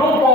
ลู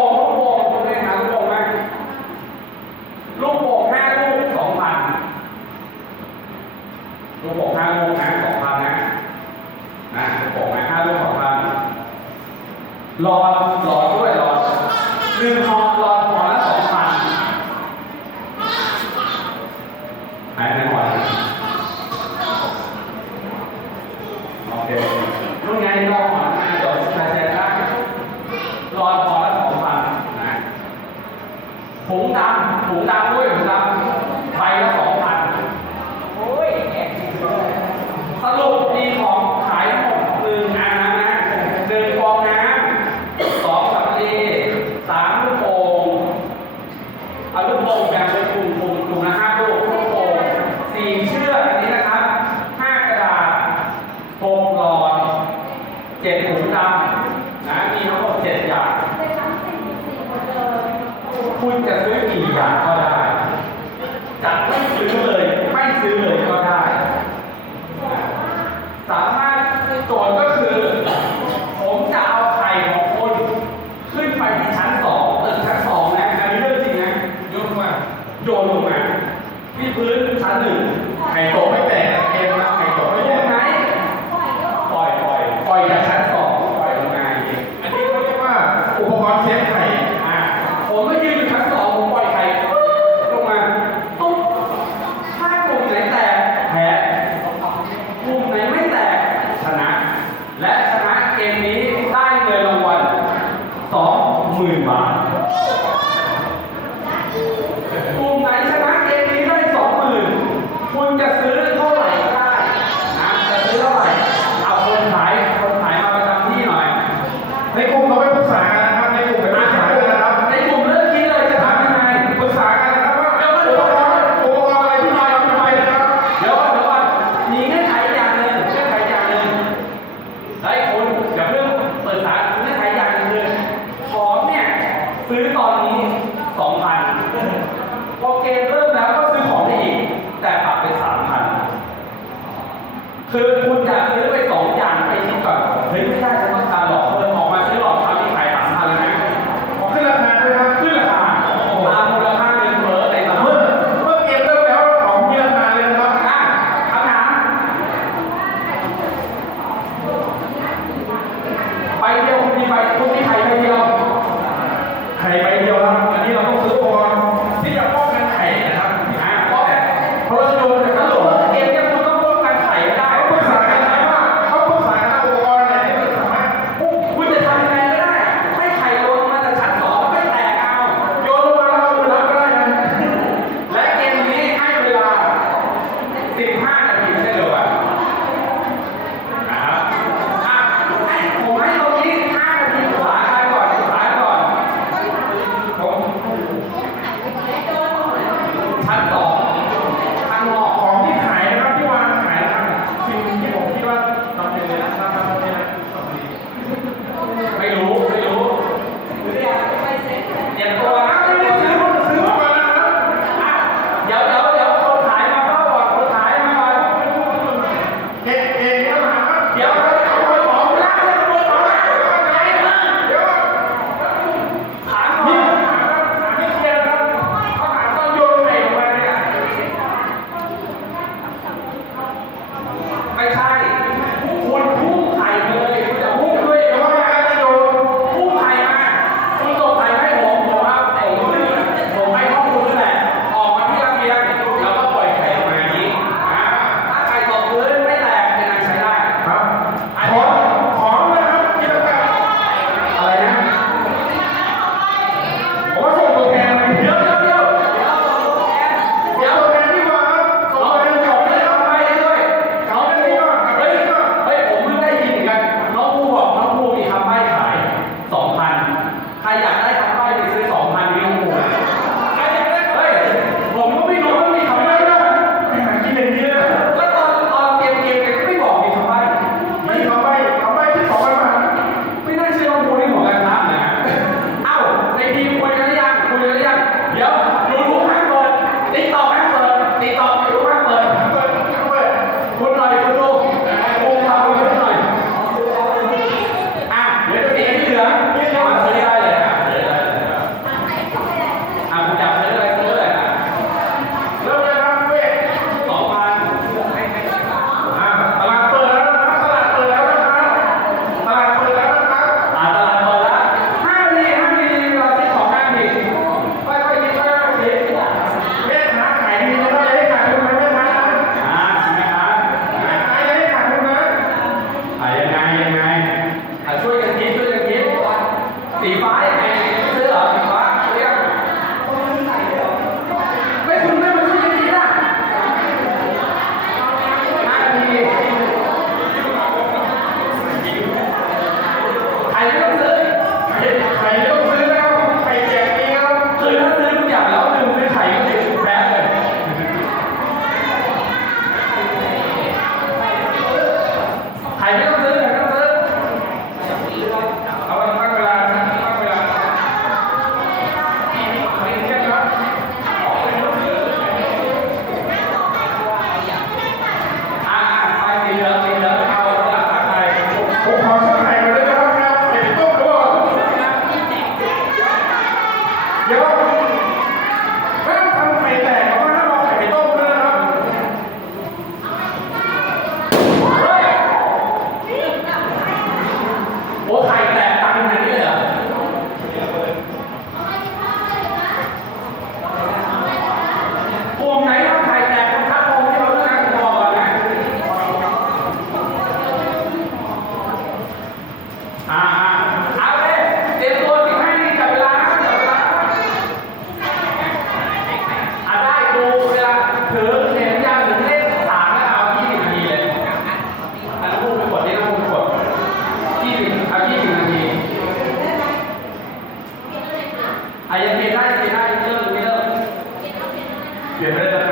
I kena, kena itu, kena. Kena.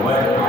away.